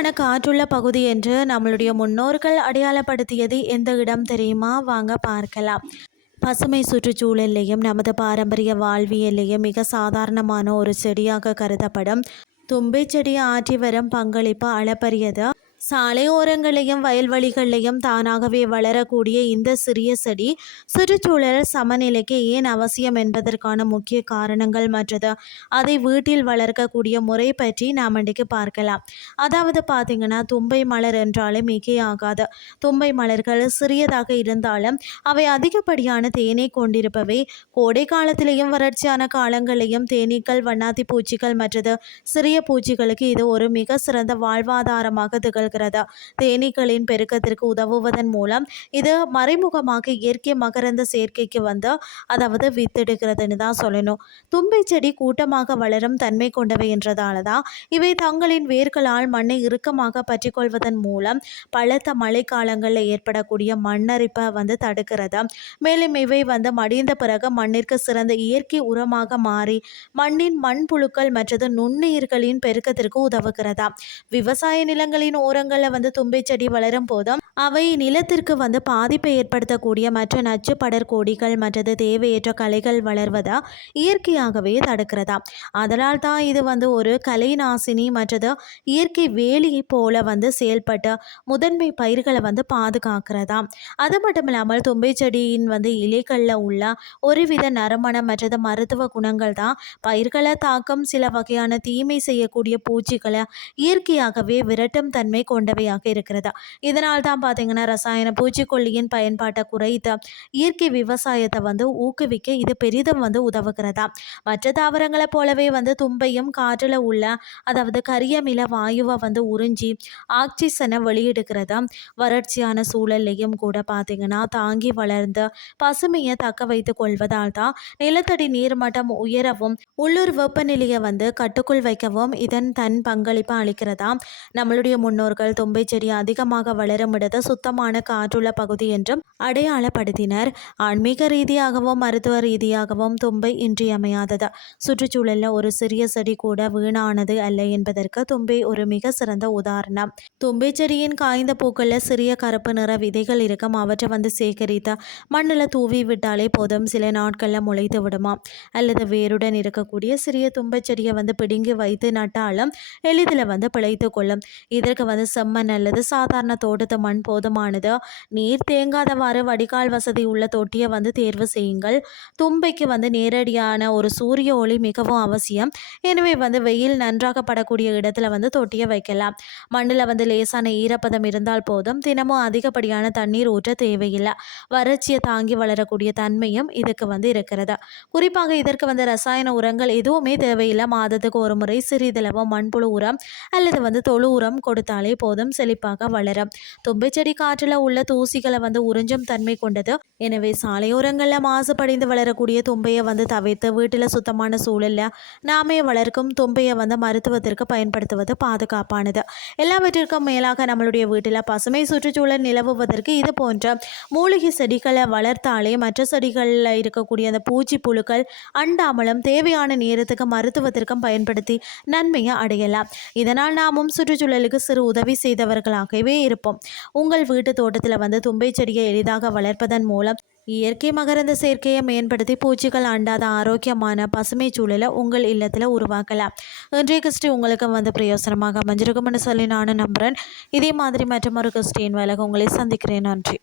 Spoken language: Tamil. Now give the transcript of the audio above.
சுத்தமான காற்றுள்ள பகுதி என்று நம்மளுடைய முன்னோர்கள் அடையாளப்படுத்தியது எந்த இடம் தெரியுமா? வாங்க பார்க்கலாம். பசுமை சுற்றுச்சூழல்லையும் நமது பாரம்பரிய வாழ்வியல்லையும் மிக சாதாரணமான ஒரு செடியாக கருதப்படும் தும்பை செடி ஆற்றி வரும் பங்களிப்பு அளப்பரியது. சாலையோரங்களையும் வயல்வெளிகளையும் தானாகவே வளரக்கூடிய இந்த சிறிய செடி சுற்றுச்சூழல் சமநிலைக்கு ஏன் அவசியம் என்பதற்கான முக்கிய காரணங்கள் மற்றது அதை வீட்டில் வளர்க்கக்கூடிய முறை பற்றி நாம் இன்றைக்கு பார்க்கலாம். அதாவது பார்த்திங்கன்னா, தும்பை மலர் என்றாலும் மிகையாகாது. தும்பை மலர்கள் சிறியதாக இருந்தாலும் அவை அதிகப்படியான தேனை கொண்டிருப்பவை. கோடை காலத்திலேயும் வறட்சியான காலங்களையும் தேனீக்கள், வண்ணாத்தி பூச்சிகள் மற்றது சிறிய பூச்சிகளுக்கு இது ஒரு மிக சிறந்த வாழ்வாதாரமாக திகழ்கிறது. தேனீக்களின் பெருக்கத்திற்கு உதவுவதன் மூலம் இது மறைமுகமாக இயற்கை மகரந்த சேர்க்கைக்கு அதாவது வித்திடுகிறதுன்னு தான் சொல்லணும். தும்பை செடி கூட்டமாக வளரும் தன்மை கொண்டவை என்றதால தான் இவை தங்களின் வேர்களால் மண்ணை இறுக்கமாக பற்றிக்கொள்வதன் மூலம் பலத்த மழை காலங்களில் ஏற்படக்கூடிய மண்ணரிப்பை தடுக்கிறது. மேலும் இவை மடிந்த பிறகு மண்ணிற்கு சிறந்த இயற்கை உரமாக மாறி மண்ணின் மண்புழுக்கள் மற்றது நுண்ணுயிர்களின் பெருக்கத்திற்கு உதவுகிறதா. விவசாய நிலங்களின் ஓரங்களில் தும்பை செடி வளரும் போதும் அவை நிலத்திற்கு பாதிப்பை ஏற்படுத்தக்கூடிய மற்ற நச்சு படர்கோடிகள் மற்றது தேவையற்ற களைகள் வளர்வதை இயற்கையாகவே தடுக்கிறதா. அதனால் தான் இது ஒரு கலை நாசினி மற்றது இயற்கை வேலி போல செயல்பட்டு முதன்மை பயிர்களை பாதுகாக்கிறதா. அது மட்டும் இல்லாமல் தும்பை செடியின் இலைகளில் உள்ள ஒருவித நறுமணம் மற்றது மருத்துவ குணங்கள் தான் பயிர்களை தாக்கும் சில வகையான தீமை செய்யக்கூடிய பூச்சிகளை இயற்கையாகவே விரட்டும் தன்மை கொண்டவையாக இருக்கிறது. இதனால் தான் பார்த்தீங்கன்னா, ரசாயன பூச்சிக்கொல்லியின் பயன்பாட்டை குறைத்து இயற்கை விவசாயத்தை ஊக்குவிக்க இது பெரிதும் உதவுகிறதா. மற்ற தாவரங்களை போலவே தும்பையும் காற்றில் உள்ள அதாவது கரியமில வாயுவை உறிஞ்சி ஆக்சிஜனை வெளியிடுகிறதா. வறட்சியான சூழல்லையும் கூட பார்த்தீங்கன்னா தாங்கி வளர்ந்து பசுமையை தக்க வைத்து கொள்வதால் தான் நிலத்தடி நீர்மட்டம் உயரவும் உள்ளூர் வெப்பநிலையை கட்டுக்குள் வைக்கவும் இதன் தன் பங்களிப்பு அளிக்கிறதா. நம்மளுடைய முன்னோர்கள் தும்பை செடி அதிகமாக வளரும் இடத்தை சுத்தமான காற்றுள்ள பகுதி என்றும் அடையாளப்படுத்தினர். ஆன்மீக ரீதியாகவும் மருத்துவ ரீதியாகவும் தும்பை இன்றியமையாதது. சுற்றுச்சூழலில் ஒரு சிறிய செடி கூட வீணானது அல்ல என்பதற்கு தும்பை ஒரு மிக சிறந்த உதாரணம். தும்பை செடியின் காய்ந்த பூக்களில் சிறிய கருப்பு நிற விதைகள் இருக்கும். அவற்றை சேகரித்து மண்ணில் தூவி விட்டாலே போதும், சில நாட்களில் முளைத்து விடுமா. அல்லது வேருடன் இருக்கக்கூடிய சிறிய தும்பை செடியை பிடுங்கி வைத்து நட்டாலும் எளிதில் பிழைத்து கொள்ளும். இதற்கு செம்மண் அல்லது சாதாரண தோட்டத்து மண் போதுமானது. நீர் தேங்காதவாறு வடிகால் வசதி உள்ள தொட்டியை தேர்வு செய்யுங்கள். தும்பைக்கு நேரடியான ஒரு சூரிய ஒளி மிகவும் அவசியம். எனவே வெயில் நன்றாக படக்கூடிய இடத்துல தொட்டியை வைக்கலாம். மண்ணில் லேசான ஈரப்பதம் இருந்தால் போதும். தினமும் அதிகப்படியான தண்ணீர் ஊற்ற தேவையில்லை. வறட்சியை தாங்கி வளரக்கூடிய தன்மையும் இதுக்கு இருக்கிறது. குறிப்பாக இதற்கு ரசாயன உரங்கள் எதுவுமே தேவையில்லை. மாதத்துக்கு ஒரு முறை சிறிதளவு மண்புழு உரம் அல்லது தொழு உரம் கொடுத்தாலே போதும், செழிப்பாக வளரும். தும்பை செடி காற்றில் உள்ள தூசிகளை உறிஞ்சும் தன்மை கொண்டது. எனவே சாலையோரங்களில் மாசுபடிந்து வளரக்கூடிய தும்பையை தவிர்த்து வீட்டில் சுத்தமான சூழலில் நாமே வளர்க்கும் தும்பையை மருத்துவத்திற்கு பயன்படுத்துவது பாதுகாப்பானது. எல்லாவற்றிற்கும் மேலாக நம்மளுடைய வீட்டில் பசுமை சுற்றுச்சூழல் நிலவுவதற்கு இது போன்ற மூலிகை செடிகளை வளர்த்தாலே மற்ற செடிகளில் இருக்கக்கூடிய அந்த பூச்சி புழுக்கள் அண்டாமலும் தேவையான நேரத்துக்கு மருத்துவத்திற்கும் பயன்படுத்தி நன்மையை அடையலாம். இதனால் நாமும் சுற்றுச்சூழலுக்கு சிறு உதவி செய்தவர்களாகவே இருப்போம். உங்கள் வீட்டு தோட்டத்தில் தும்பை செடியை எளிதாக வளர்ப்பதன் மூலம் இயற்கை மகரந்த சேர்க்கையை மேம்படுத்தி பூச்சிகள் அண்டாத ஆரோக்கியமான பசுமை சூழலை உங்கள் இல்லத்தில் உருவாக்கலாம். இன்றைய கிறிஸ்டி உங்களுக்கு பிரயோசனமாக அமைஞ்சிருக்கும்னு சொல்லி நானும் நம்புகிறேன். இதே மாதிரி மற்றொரு கிறிஸ்டின் வேலைக்கு உங்களை சந்திக்கிறேன். நன்றி.